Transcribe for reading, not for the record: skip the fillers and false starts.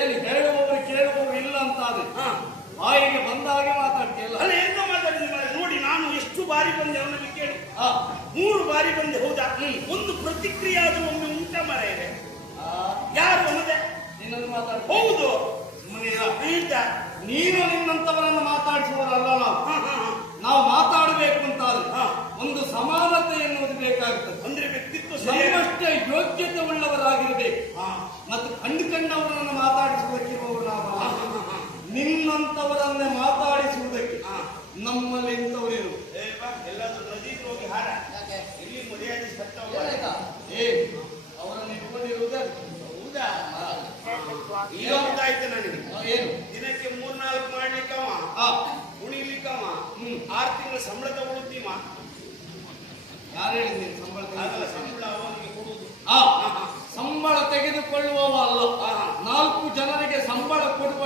ಏನು ಹೇಳುವವರು ಕೇಳುವವರು ಇಲ್ಲ ಅಂತಾದ್ರೆ ಬಾಯಿಗೆ ಬಂದ ಹಾಗೆ ಮಾತಾಡ್ತಿಲ್ಲ. ಅಲ್ಲ ಎಂತ ಮಾತಾಡಿದ ನೋಡಿ, ನಾನು ಎಷ್ಟು ಬಾರಿ ಬಂದೆ ಅವನಲ್ಲಿ ಕೇಳಿ. 3 ಬಾರಿ ಬಂದೆ. ಹೌದಾ? ಒಂದು ಪ್ರತಿಕ್ರಿಯೆ ಆದ್ರೂ ಒಮ್ಮೆ ಉಂಟ ಮರ ಇದೆ. ಯಾರು ಮತ್ತೆ ನಿನ್ನನ್ನು ಮಾತಾಡ? ಹೌದು. ನೀನು ನಿನ್ನಂತವರನ್ನು ಮಾತಾಡಿಸುವುದಲ್ಲ. ನಾವು ಮಾತಾಡಬೇಕು ಅಂತಾದ್ರೆ ಒಂದು ಸಮಾನತೆ ಎನ್ನುವುದು ಬೇಕಾಗುತ್ತದೆ. ಅಂದ್ರೆ ವ್ಯಕ್ತಿತ್ವ ನಮ್ಮಷ್ಟೇ ಯೋಗ್ಯತೆ ಉಳ್ಳವರಾಗಿರ್ಬೇಕು. ಮತ್ತು ಕಂಡವರನ್ನು ಮಾತಾಡಿಸುವುದಕ್ಕಿರುವವರು ನಾವು. ನಿನ್ನಂತವರನ್ನೇ ಮಾತಾಡಿಸುವುದಕ್ಕೆ ನಮ್ಮಲ್ಲಿ ಇಂಥವರಿರು. ಎಲ್ಲಾದ್ರೂ ನದಿಗೆ ಹೋಗಿ ಹಾರ ಇಲ್ಲಿ ಮರ್ಯಾದೆ ಅವರನ್ನು ಇಟ್ಕೊಂಡಿರುವುದೇ. ಹೌದಾ? ಈಗ ಗೊತ್ತಾಯ್ತು ನನಗೆ. ಏನು ದಿನಕ್ಕೆ 3-4 ಮಾಡ್ಲಿಕ್ಕವ, ಕುಣಿಲಿಕ್ಕವ, 6 ತಿಂಗಳ ಸಂಬಳ ತಗೊಳ್ತೀವ. ಯಾರು ಹೇಳಿದ್ದೀನಿ ಸಂಬಳ? ಸಂಬಳ ಅವನಿಗೆ ಕೊಡುವುದು. ಸಂಬಳ ತೆಗೆದುಕೊಳ್ಳುವವ ಅಲ್ಲ, 4 ಜನರಿಗೆ ಸಂಬಳ ಕೊಡುವ